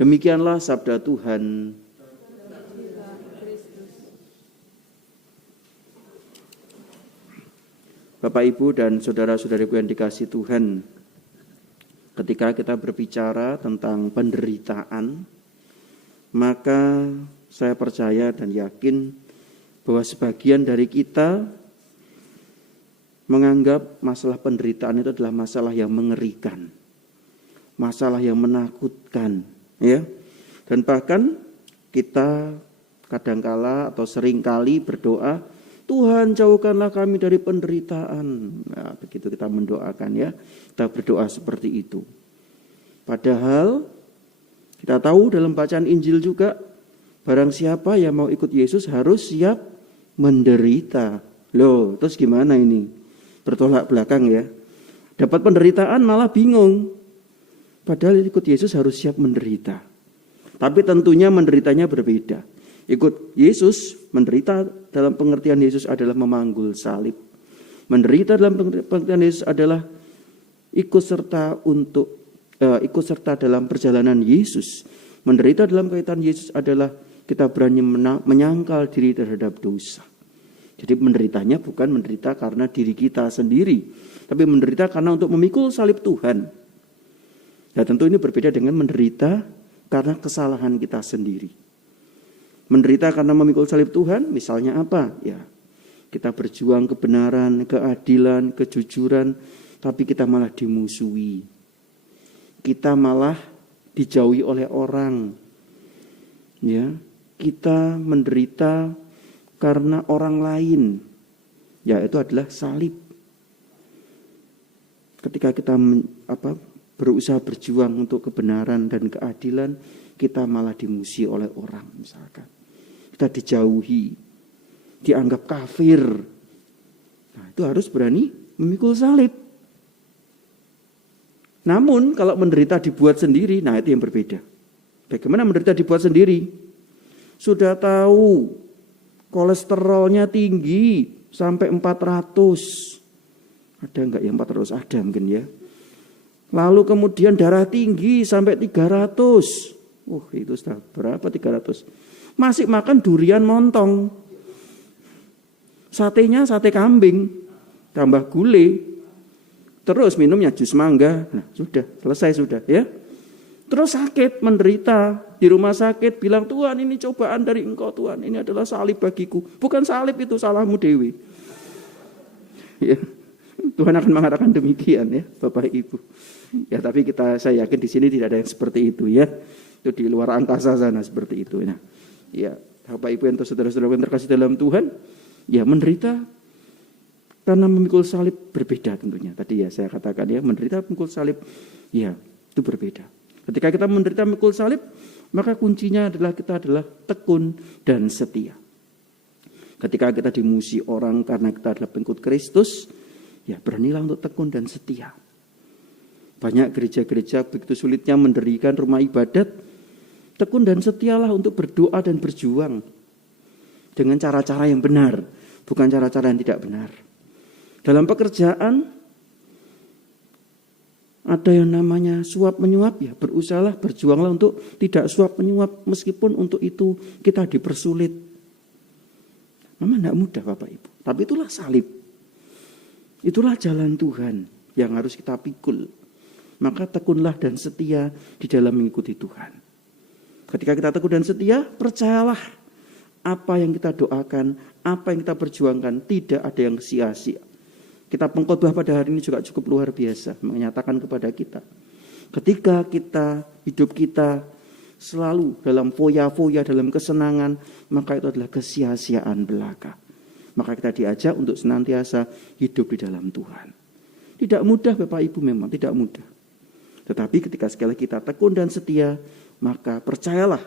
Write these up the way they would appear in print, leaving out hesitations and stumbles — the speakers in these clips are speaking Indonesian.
Demikianlah sabda Tuhan. Bapak, Ibu, dan saudara-saudariku yang dikasihi Tuhan, ketika kita berbicara tentang penderitaan, maka saya percaya dan yakin bahwa sebagian dari kita menganggap masalah penderitaan itu adalah masalah yang mengerikan, masalah yang menakutkan, ya. Dan bahkan kita kadangkala atau seringkali berdoa, Tuhan jauhkanlah kami dari penderitaan. Nah, begitu kita mendoakan, ya. Kita berdoa seperti itu. Padahal kita tahu dalam bacaan Injil juga, barang siapa yang mau ikut Yesus harus siap menderita. Loh, terus gimana ini? Bertolak belakang, ya. Dapat penderitaan malah bingung. Padahal ikut Yesus harus siap menderita. Tapi tentunya menderitanya berbeda. Ikut Yesus, menderita dalam pengertian Yesus adalah memanggul salib. Menderita dalam pengertian Yesus adalah ikut serta dalam perjalanan Yesus. Menderita dalam kaitan Yesus adalah kita berani menyangkal diri terhadap dosa. Jadi menderitanya bukan menderita karena diri kita sendiri, tapi menderita karena untuk memikul salib Tuhan. Ya, tentu ini berbeda dengan menderita karena kesalahan kita sendiri. Menderita karena memikul salib Tuhan, misalnya apa? Ya, kita berjuang kebenaran, keadilan, kejujuran, tapi kita malah dimusuhi. Kita malah dijauhi oleh orang. Ya, kita menderita karena orang lain. Ya, itu adalah salib. Ketika kita berusaha berjuang untuk kebenaran dan keadilan, kita malah dimusuhi oleh orang, misalkan. Kita dijauhi, dianggap kafir. Nah, itu harus berani memikul salib. Namun kalau menderita dibuat sendiri, nah itu yang berbeda. Bagaimana menderita dibuat sendiri? Sudah tahu kolesterolnya tinggi sampai 400. Ada enggak yang 400? Ada mungkin, ya. Lalu kemudian darah tinggi sampai 300. Itu sudah berapa 300? Masih makan durian montong. Satenya sate kambing, tambah gulai. Terus minumnya jus mangga. Nah, sudah, selesai sudah, ya. Terus sakit, menderita di rumah sakit, bilang, Tuhan ini cobaan dari Engkau, Tuhan. Ini adalah salib bagiku. Bukan salib, itu salahmu dewi. Ya. Tuhan akan mengatakan demikian, ya, Bapak Ibu. Ya, tapi saya yakin di sini tidak ada yang seperti itu, ya. Itu di luar angkasa sana seperti itu. Nah, ya, Bapak Ibu yang saudara-saudara yang terkasih dalam Tuhan, ya, menderita karena memikul salib berbeda tentunya. Tadi ya saya katakan, ya, menderita memikul salib, ya, itu berbeda. Ketika kita menderita memikul salib, maka kuncinya adalah kita adalah tekun dan setia. Ketika kita dimusuhi orang karena kita adalah pengikut Kristus, ya, beranilah untuk tekun dan setia. Banyak gereja-gereja begitu sulitnya mendirikan rumah ibadat, tekun dan setialah untuk berdoa dan berjuang dengan cara-cara yang benar, bukan cara-cara yang tidak benar. Dalam pekerjaan ada yang namanya suap menyuap, ya, berusahalah, berjuanglah untuk tidak suap menyuap, meskipun untuk itu kita dipersulit. Memang tidak mudah, Bapak Ibu, tapi itulah salib. Itulah jalan Tuhan yang harus kita pikul. Maka tekunlah dan setia di dalam mengikuti Tuhan. Ketika kita tekun dan setia, percayalah apa yang kita doakan, apa yang kita perjuangkan, tidak ada yang sia-sia. Kita pengkhotbah pada hari ini juga cukup luar biasa, menyatakan kepada kita. Ketika hidup kita selalu dalam foya-foya, dalam kesenangan, maka itu adalah kesia-siaan belaka. Maka kita diajak untuk senantiasa hidup di dalam Tuhan. Tidak mudah, Bapak Ibu, memang tidak mudah. Tetapi ketika sekali kita tekun dan setia, maka percayalah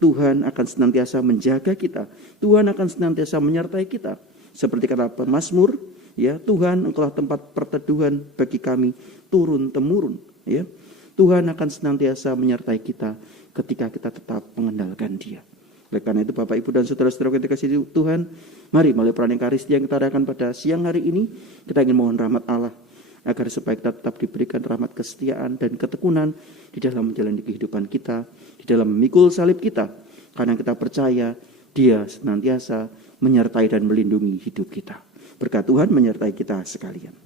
Tuhan akan senantiasa menjaga kita. Tuhan akan senantiasa menyertai kita. Seperti kata pemazmur, ya, Tuhan Engkaulah tempat perteduhan bagi kami turun-temurun, ya. Tuhan akan senantiasa menyertai kita ketika kita tetap mengandalkan Dia. Oleh karena itu, Bapak Ibu dan saudara-saudara yang dikasihi Tuhan, mari melalui peran Ekaristi yang kita adakan pada siang hari ini, kita ingin mohon rahmat Allah agar supaya kita tetap diberikan rahmat kesetiaan dan ketekunan di dalam menjalani kehidupan kita, di dalam memikul salib kita, karena kita percaya Dia senantiasa menyertai dan melindungi hidup kita. Berkat Tuhan menyertai kita sekalian.